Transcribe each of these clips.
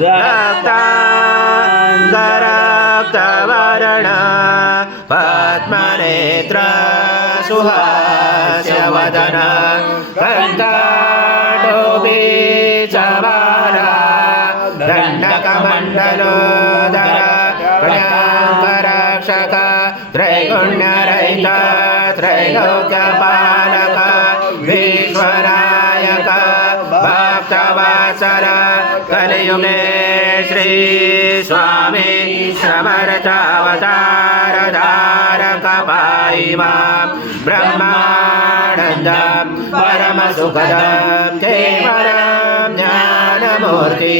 रक्ता रक्तवर्ण पद्मनेत्र सुहास्यवदन कण्ठोपि च बाला दण्डकमण्डलोदर प्रणाम्बरक्षक त्रैगुण्यरहित त्रैलोक्यपालक विश्वरा भक्तवासर कलियुगे श्री स्वामी समर्थावतार धारक पाहि मां ब्रह्मानन्दं परमसुखदं केवलं ज्ञानमूर्ति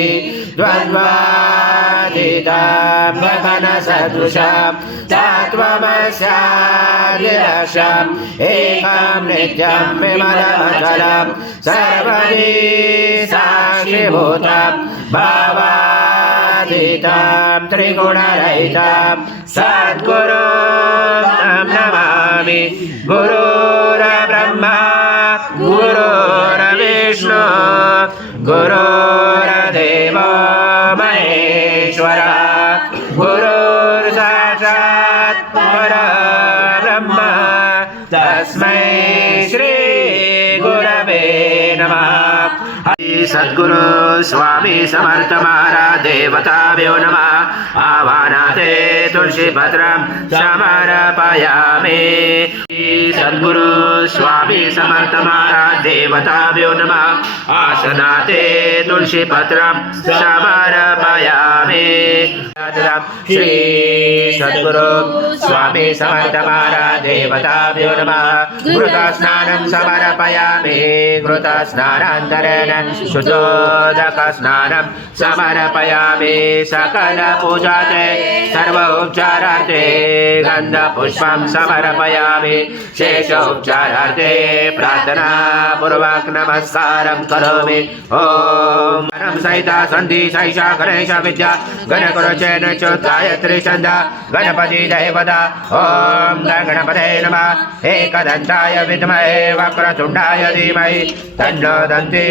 द्वन्द्वातीतं गगनसदृशं तत्त्वमस्यादिलक्षम् एकं नित्यं विमलमचलं, सर्वदी साक्षिभूतं, भावातीतं, त्रिगुणरहितं, सद्गुरो नमामि। गुरुर्ब्रह्मा, गुरुर्विष्णु, गुरुर्देवो सद्गुरु स्वामी समर्थ महाराज देवताभ्यो नमः। आह्वानाते तुलसीपत्रं समर्पयामि। सद्गुरु स्वामी समर्थ महाराज देवताभ्यो नमः। आसनाते तुलसीपत्रं समर्पयामि। श्री सद्गुरु स्वामी समर्थ महाराज देवताभ्यो नमः घृतस्नानं समर्पयामि। घृतस्नानान्तरेण शुद्धोदकस्नानं समर्पयामि। सकलपूजाते, सर्वोपचारार्थे गन्धपुष्पं समर्पयामि। शेषोपचारार्थे प्रार्थनापूर्वक नमस्कारं करोमि। ॐ सहिता सन्धि सैषा गणेश विद्या। गणकुरुचेन चोद्गायत्री छन्दा। गणपति देवता ॐ गणपते नमः। एकदन्ताय विद्महे वक्रतुण्डाय धीमहि। तन्नो दन्ति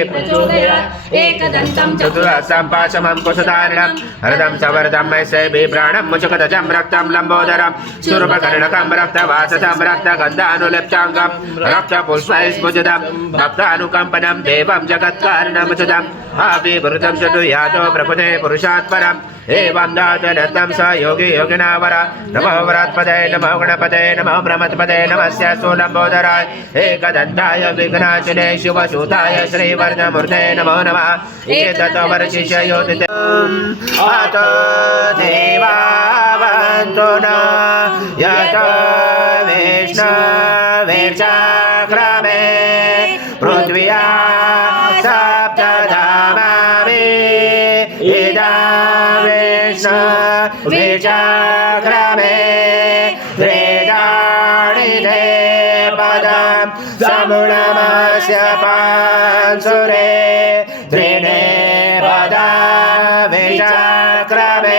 एकदन्तं चतुरस्तं पाशमं कुशधारिणं हरदं सवरदं मैसे बिभ्राणं मुचकदजं रक्तं लम्बोदरं। सुरभकर्णकं रक्तवासतं रक्तगन्धानुलिप्ताङ्गं। रक्तपुष्पैस्फुजदं भक्तानुकम्पनं देवं जगत्कारणमुचिदम् अभिवृतं शतु प्रभुते पुरुषात् परम् एवं दातनतं स योगी योगिनावर। नमो वरात्पदे नमो गणपते, नमो ब्रह्मत्पदे नमस्य सुलम्बोदराय एकदन्ताय विघ्नाशिने शिवसूताय श्रीवर्धमूर्ते नमो नमः। एततो वर्षिष्योदितम् अतो देवावन्तु न। यतो विष्णुवीर्चाक्रमे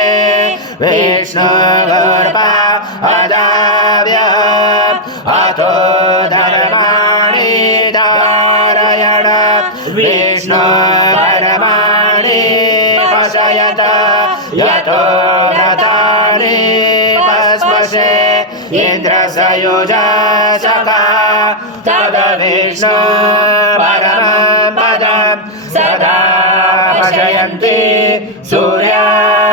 विचक्रमे विष्णुगर्भा अदाव्य अथो धर्माणि धारयण विष्णु परमाणि पशयत यतो व्रतानि पस्पशे इन्द्रसयुजा सखा तद विष्णु परमं पदं सदा पशयन्ति सूर्याधिवी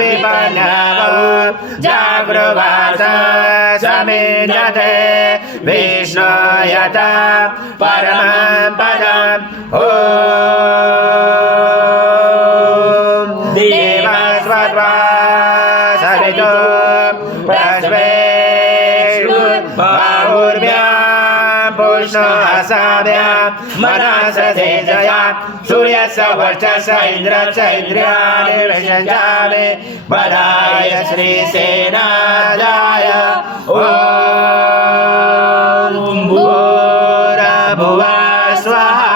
विपन्नवो जागृभास समेजते विष्णुयत परमं पदम् ॐ देवस्वत्वा सवितो प्रश्वेषु बाहुर्भ्यां पुष्णो हसाभ्यां मनससे जया सूर्यस्य वर्चस इंद्र चैन्द्रानिर्षजाने वदाय श्रीसेनाजाय ॐ भूरभुवा स्वाहा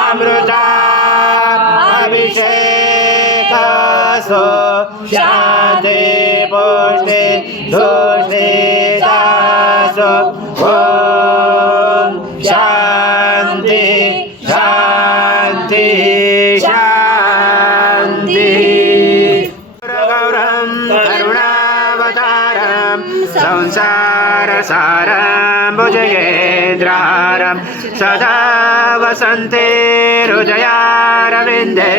अमृता अभिषेकसो शान्ति पुष्टि धूष्टितासो ॐ शान्ति। संसारसारं भुजगेन्द्रारं सदा वसन्ते हृदयारविन्दे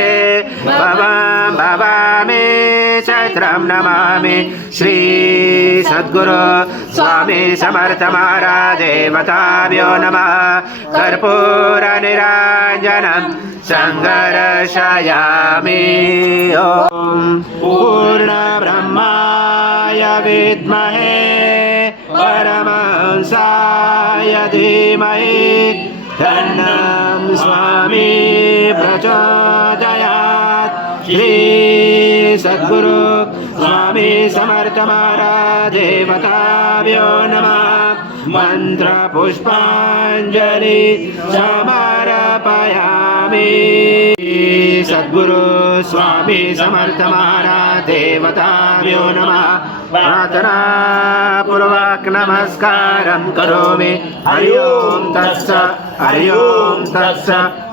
भवं भवामि, चैत्रं नमामि। श्री सद्गुरु स्वामी समर्थ महाराजदेवताभ्यो नमः। कर्पूरनिराञ्जनं सङ्गर्षयामि। ॐ पूर्णब्रह्माय विद्महे परमहंसाय धीमहि तन्नं स्वामी प्रचोदयात्। श्री सद्गुरु स्वामी समर्थ महाराजदेवताभ्यो नमः। मन्त्रपुष्पाञ्जलि समर्पयामि। సద్గురు స్వామి సమర్థ మహారాదేవతాభ్యో నమ. ప్రార్థనా పూర్వాక్ నమస్కారం కరోమి. హరి ఓం తత్స హరి ఓం తత్స.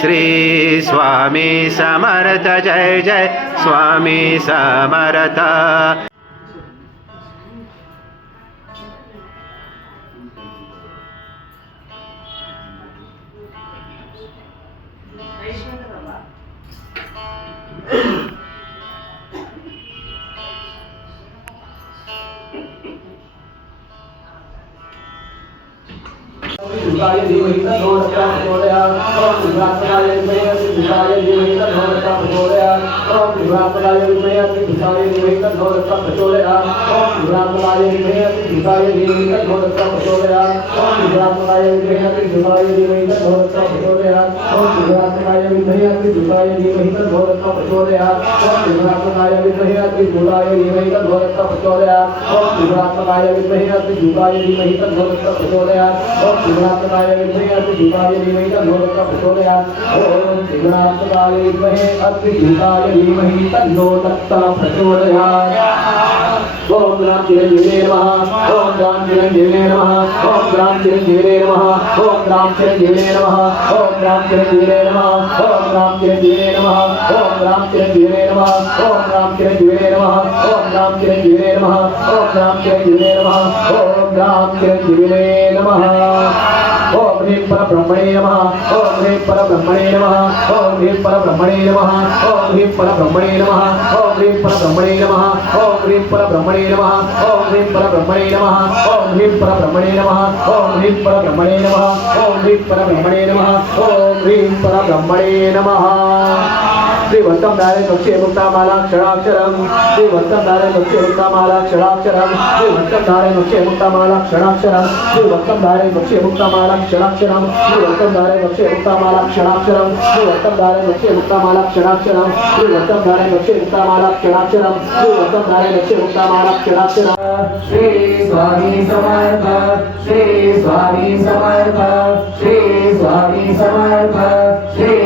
श्री स्वामी समर्थ जय जय स्वामी समर्थ। शिवाय धीमहि तन्नो रत्रः प्रचोदयात् ॐ विभ्रात्मकाय विद्महे शिवाय धीमहि तन्नो रत्रः प्रचोदयात् ॐ विभ्रात्मकाय विद्महे शिवाय धीमहि तन्नो रत्रः प्रचोदयात् ॐ विभ्रात्मकाय विद्महे शिवाय धीमहि तन्नो रत्रः प्रचोदयात् ॐ विभ्रात्मकाय विद्महे शिवाय धीमहि तन्नो रत्रः प्रचोदयात् ॐ विभ्रात्मकाय विद्महे शिवाय धीमहि तन्नो रत्रः प्रचोदयात् ॐ विभ्रात्मकाय विद्महे शिवाय धीमहि तन्नो रत्रः प्रचोदयात् ॐ विभ्रात्मकाय विद्महे शिवाय धीमहि तन्नो रत्रः प्रचोदयात् ॐ शिवरात्मकाय विद्महे शिवाय धीमहि तन्नो रत्रः प्रचोदयात् ॐ शिवरात्मकाय विद्महे शिवाय धीमहि तन्नो रत्रः प्रचोदयात् ॐ ग्राम चिरञ्जीवे नमः ॐ ग्राम चिरञ्जीवे नमः ॐ ग्राम चिरञ्जीवे नमः ॐ ग्राम चिरञ्जीवे नमः ॐ ग्राम चिरञ्जीवे नमः ॐ ग्राम चिरञ्जीवे नमः ॐ ग्राम चिरञ्जीवे नमः ॐ ग्राम चिरञ्जीवे नमः ॐ ग्राम चिरञ्जीवे नमः ॐ ग्राम चिरञ्जीवे नमः ॐ ग्राम चिरञ्जीवे नमः नमः ॐ ह्रीं परब्रह्मणे नमः ॐ ह्रीं परब्रह्मणे नमः ॐ ह्रीं परब्रह्मणे नमः ॐ ह्रीं परब्रह्मणे नमः ॐ ह्रीं परब्रह्मणे नमः ॐ ह्रीं परब्रह्मणे नमः ॐ ह्रीं परब्रह्मणे नमः ॐ ह्रीं परब्रह्मणे नमः ॐ ह्रीं परब्रह्मणे नमः ॐ ह्रीं परब्रह्मणे नमः श्री क्षणाक्षरम श्री भक्तम धारे भक्ति क्षणाक्षरम श्री भक्तम धारे भक्ति क्षणाक्षरम श्री भक्तम भक्ति क्षणाक्षरम श्री भक्तम भक्ति क्षणाक्षरम श्री भक्तम भक्ति क्षणाक्षरम श्री भक्तम भक्ति क्षणाक्षरम श्री भक्तम भक्ति क्षणाक्षरम श्री स्वामी समर्थ, श्री स्वामी समर्थ, श्री स्वामी समर्थ, श्री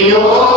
Señor.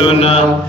Sunna.